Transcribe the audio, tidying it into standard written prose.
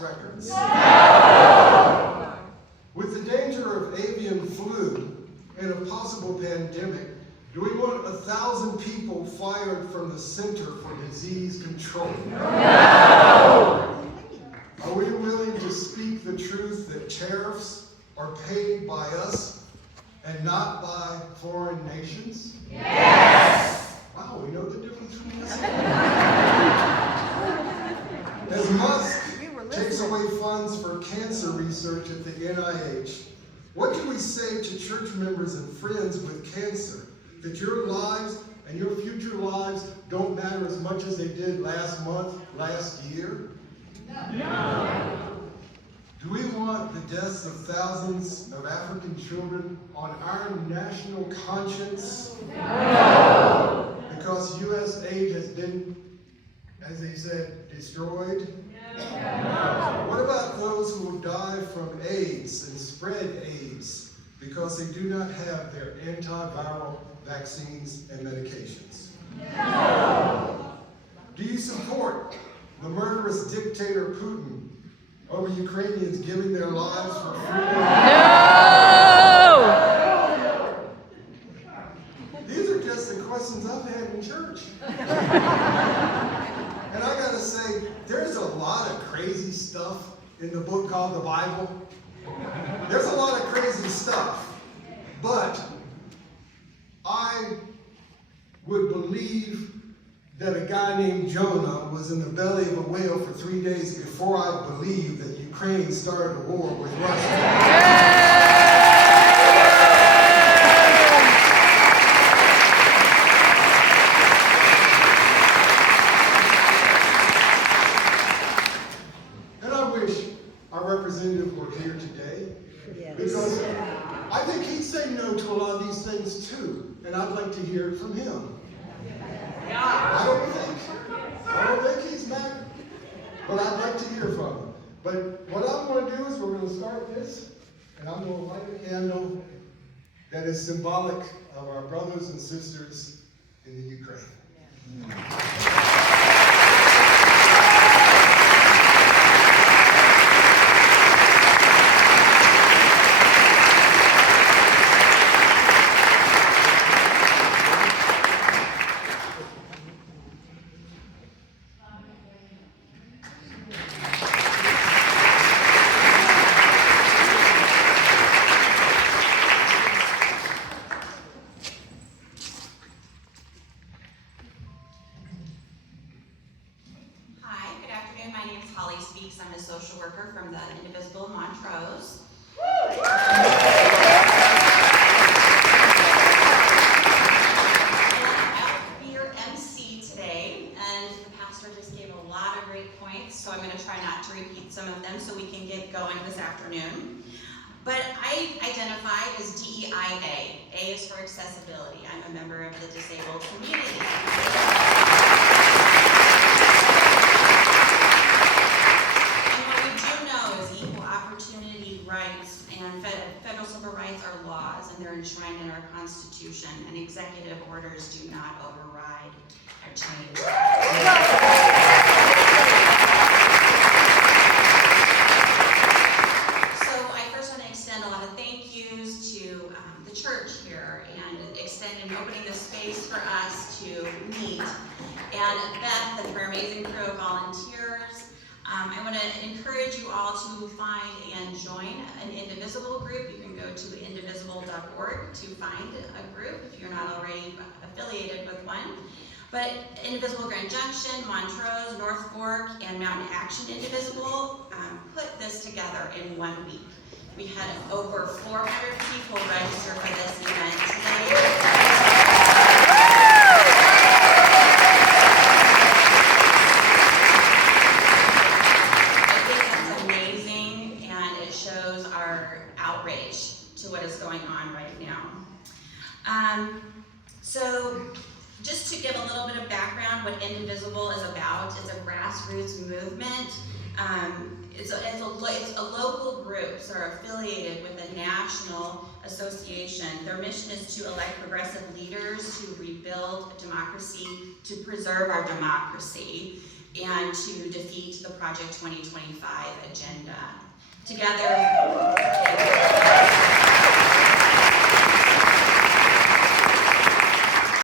records? No! With the danger of avian flu and a possible pandemic, do we want 1,000 people fired from the Center for Disease Control? No! Are we willing to speak the truth that tariffs are paid by us and not by foreign nations? Yes! Wow, we know the difference between us. As Musk takes away funds for cancer research at the NIH, what do we say to church members and friends with cancer? That your lives and your future lives don't matter as much as they did last month, last year? No. Do we want the deaths of thousands of African children on our national conscience? No. Because U.S. aid has been, as they said, destroyed? No. What about those who will die from AIDS and spread AIDS because they do not have their antiviral vaccines and medications? No. Do you support the murderous dictator Putin over Ukrainians giving their lives for freedom? No! These are just the questions I've had in church. And I gotta say, there's a lot of crazy stuff in the book called the Bible. There's a lot of crazy stuff. But I would believe that a guy named Jonah was in the belly of a whale for 3 days before I believed that Ukraine started a war with Russia. And I wish our representative were here today, because I think he'd say no to a lot of these things too, and I'd like to hear it from him. I don't think he's mad, but I'd like to hear from him. But what I'm going to do is we're going to start this, and I'm going to light a candle that is symbolic of our brothers and sisters in the Ukraine. I'm a social worker from the Indivisible Montrose. I'll be your MC today, and the pastor just gave a lot of great points, so I'm going to try not to repeat some of them so we can get going this afternoon. But I identify as DEIA. A is for accessibility. I'm a member of the disabled community. Rights and federal civil rights are laws, and they're enshrined in our Constitution, and executive orders do not override or change. So I first want to extend a lot of thank yous to the church here, and extend an opening the space for us to meet, and Beth and her amazing crew of volunteers. I want to encourage you all to find and join an Indivisible group. You can go to indivisible.org to find a group if you're not already affiliated with one. But Indivisible Grand Junction, Montrose, North Fork, and Mountain Action Indivisible put this together in 1 week. We had over 400 people register for this event today. To what is going on right now. So just to give a little bit of background, what Indivisible is about. It's a grassroots movement. It's a local group, so are affiliated with a national association. Their mission is to elect progressive leaders to rebuild democracy, to preserve our democracy, and to defeat the Project 2025 agenda. Together,